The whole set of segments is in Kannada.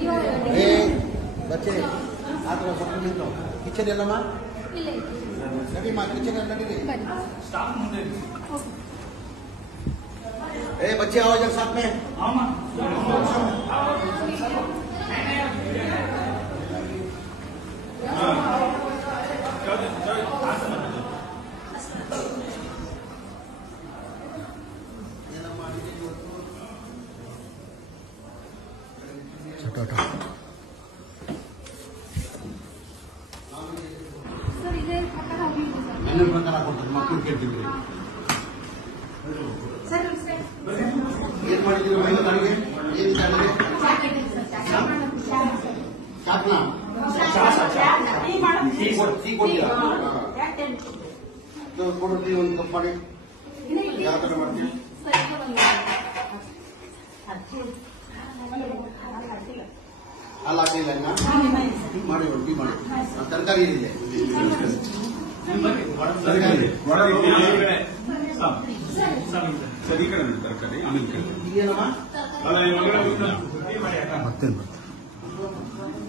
ಏ ಬಚ್ಚೆ ಆತರ ಸ್ವಲ್ಪ ನಿಂತು ಕಿಚನ್ ಎಲ್ಲಮ್ಮ ನಡಿಮಾ ಕಿಚನ್ ಅಲ್ಲಿ ನಡೀರಿ ए बच्चे आओ जब साथ में प्रकार मಕ್ಕಳು ಕೇಳ್ತಿದ್ರಿ ಏನ್ ಮಾಡಿದ್ದೀರಿ ಮಹಿಳೆ ತನಗೆ ಏನ್ ಮಾಡಿದ್ರಿ ಚಾಟ್ನಾ ಟೀ ಕೊಡ್ತೀರಾ ಕೊಡ್ತೀವಿ ಒಂದು ಕಪ್ ಮಾಡಿ ಯಾವ ತರ ಮಾಡ್ತೀವಿ ಅಲ್ಲ ಹಾಕಿಲ್ಲ ಮಾಡಿ ಟೀ ಮಾಡಿ ತರಕಾರಿ ಏನಿದೆ ತರಕಾರಿ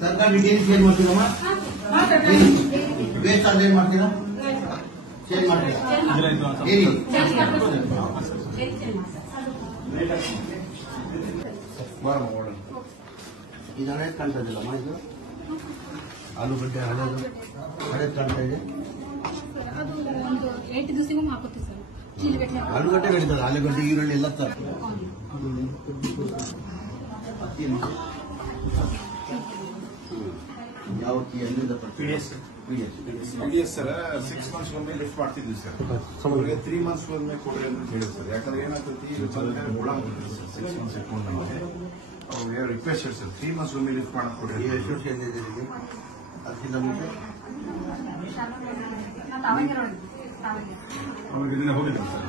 ತರಕಾರಿ ಡೀಟೇಲ್ಸ್ ಏನ್ ಮಾಡ್ತೀರಮ್ಮ ವೇಸ್ಟ್ ಆದ್ರೆ ಏನ್ ಮಾಡ್ತೀರಾ ಚೇಂಜ್ ಮಾಡ್ತೀರಾ ಇದು ಹಳೇದು ಕಾಣ್ತಾ ಇದ್ದಿಲ್ಲಮ್ಮ ಇದು ಆಲೂಗಡ್ಡೆ ಹಳೇದು ಕಾಣ್ತಾ ಇದೆ ಆಲೂಗಡ್ಡೆ ಹೇಳಿದ್ದಾರೆ ಆಲೂಗಡ್ಡೆ ಈರುಳ್ಳಿ ಎಲ್ಲ ತರ ಯಾವ ಎಲ್ಲಿಂದ PDS ಸರ್ 6 ಮಂತ್ಸ್ ಒಮ್ಮೆ ಲಿಫ್ಟ್ ಮಾಡ್ತಿದ್ವಿ ಸರ್ ಅವ್ರಿಗೆ 3 ಮಂತ್ಸ್ ಒಮ್ಮೆ ಕೊಡ್ರಿ ಅಂತ ಹೇಳಿದ್ರು ಸರ್ ಯಾಕಂದ್ರೆ ಏನಾಗ್ತೈತಿ ಹುಳ ಆಗ್ತೈತಿ ಸರ್ 6 ಮಂತ್ಸ್ ಇಟ್ಕೊಂಡು ನಮಗೆ ಅವ್ರಿಗೆ ರಿಕ್ವೆಸ್ಟ್ ಸರ್ 3 ಮಂತ್ಸ್ ಒಮ್ಮೆ ಲಿಫ್ಟ್ ಮಾಡಕ್ ಕೊಡ್ರಿ ಎಷ್ಟು ವರ್ಷ ಏನಿದೆ ಅದಕ್ಕಿಂತ ಮುಂಚೆ ಅವ್ರಿಗೆ ಇದನ್ನ ಹೋಗಿದ್ರು ಸರ್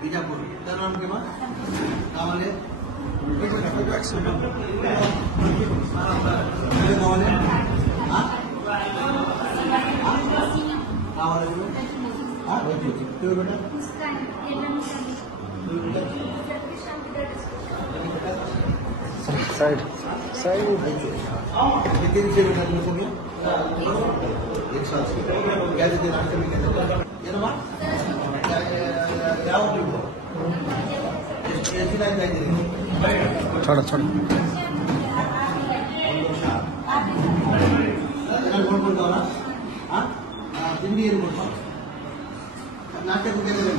बीजापुर क्या नाम के बाद कावले साइड साइड कितने दिन से एक साल से क्या देते नाश्ते में क्या देते ಯಾವ ಎಷ್ಟು ದಿನ ಆಯ್ತಾ ಇದ್ದೀರಿ छोड़ छोड़ ನೋಡ್ಕೊಂಡವರ ತಿಂಡಿ ಏನು ಕೊಡ್ತಾ ನಾಟ್ಯ ಕುಗ್ಗಿದ್ದೇನೆ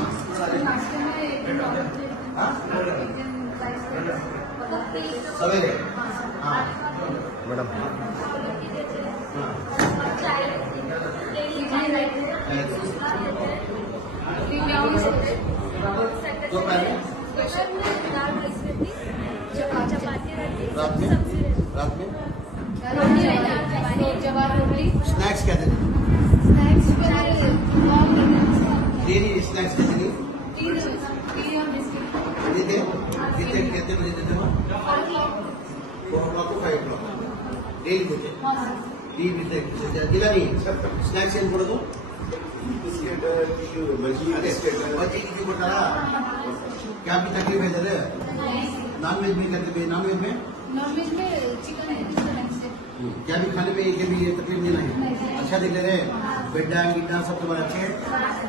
ಸವೇರೆ ಮೇಡಮ್ रात में जवार रोटी स्नैक्स क्या देते डेली स्नैक्स क्या देते देते कितने बजे देते हो 4 o'clock to 5 o'clock डेली देते टी दिला नहीं स्नैक्स ಏನು ಕೊಡೋದು ಬಿಸ್ಕೆಟ್ ಬಜ್ಜಿ बच्चे किसी को डरा क्या भी तकलीफ है इधर नॉन वेज में कहते हैं नॉन वेज में चिकन है क्या भी खाने में ये तकलीफ नहीं है अच्छा दिख रहे हैं बेड्डा गिड्डा सब तुम्हारे अच्छे